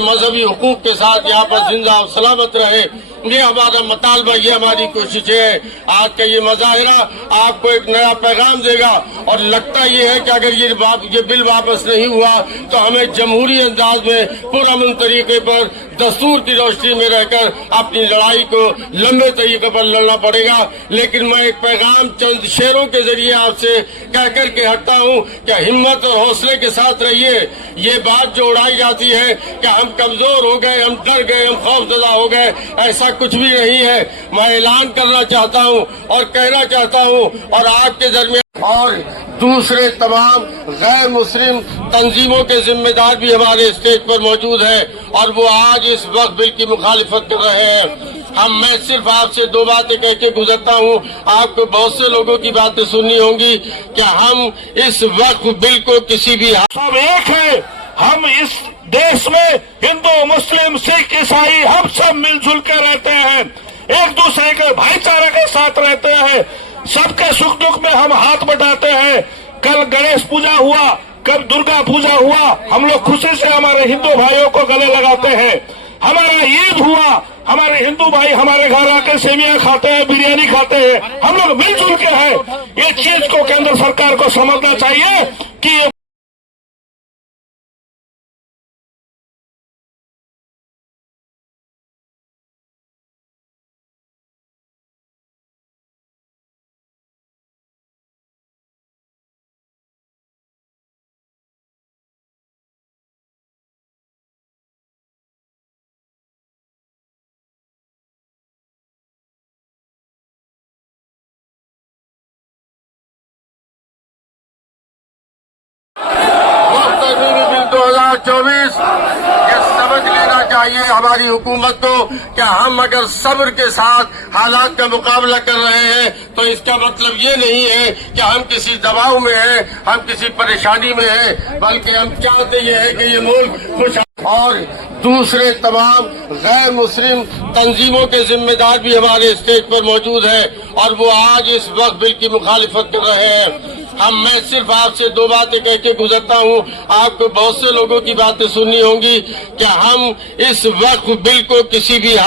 مذہبی حقوق کے ساتھ یہاں پر زندہ اور سلامت رہے، یہ ہمارا مطالبہ، یہ ہماری کوشش ہے۔ آج کا یہ مظاہرہ آپ کو ایک نیا پیغام دے گا، اور لگتا یہ ہے کہ اگر یہ بل واپس نہیں ہوا تو ہمیں جمہوری انداز میں پرامن طریقے پر دستور کی روشنی میں رہ کر اپنی لڑائی کو لمبے طریقے پر لڑنا پڑے گا۔ لیکن میں ایک پیغام چند شعروں کے ذریعے آپ سے کہہ کر کے ہٹتا ہوں کہ ہمت اور حوصلے کے ساتھ رہیے۔ یہ بات جو اڑائی جاتی ہے کہ ہم کمزور ہو گئے، ہم ڈر گئے، ہم خوفزدہ ہو گئے، ایسا کچھ بھی نہیں ہے۔ میں اعلان کرنا چاہتا ہوں اور کہنا چاہتا ہوں، اور آپ کے درمیان اور دوسرے تمام غیر مسلم تنظیموں کے ذمہ دار بھی ہمارے اسٹیج پر موجود ہیں، اور وہ آج اس وقت بل کی مخالفت کر رہے ہیں۔ میں صرف آپ سے دو باتیں کہہ کے گزرتا ہوں، آپ کو بہت سے لوگوں کی باتیں سننی ہوں گی کہ ہم اس وقت بل کو کسی بھی سب ایک ہے۔ ہم اس دیش میں ہندو، مسلم، سکھ، عیسائی ہم سب مل جل کے رہتے ہیں، ایک دوسرے کے بھائی چارے کے ساتھ رہتے ہیں، سب کے سکھ دکھ میں ہم ہاتھ بٹاتے ہیں۔ کل گنیش پوجا ہوا، کل درگا پوجا ہوا، ہم لوگ خوشی سے ہمارے ہندو بھائیوں کو گلے لگاتے ہیں۔ ہمارا عید ہوا، ہمارے ہندو بھائی ہمارے گھر آ کے سیویاں کھاتے ہیں، بریانی کھاتے ہیں، ہم لوگ مل جل کے ہیں۔ یہ چیز کو کیندر سرکار کو سمجھنا چاہیے کہ بل 2024 یہ سمجھ لینا چاہیے ہماری حکومت کو کہ ہم اگر صبر کے ساتھ حالات کا مقابلہ کر رہے ہیں تو اس کا مطلب یہ نہیں ہے کہ ہم کسی دباؤ میں ہیں، ہم کسی پریشانی میں ہیں، بلکہ ہم چاہتے یہ ہے کہ یہ ملک خوش اور دوسرے تمام غیر مسلم تنظیموں کے ذمہ دار بھی ہمارے اسٹیج پر موجود ہیں، اور وہ آج اس وقت بل کی مخالفت کر رہے ہیں۔ میں صرف آپ سے دو باتیں کہہ کے گزرتا ہوں، آپ کو بہت سے لوگوں کی باتیں سننی ہوں گی کہ ہم اس وقت بل کو کسی بھی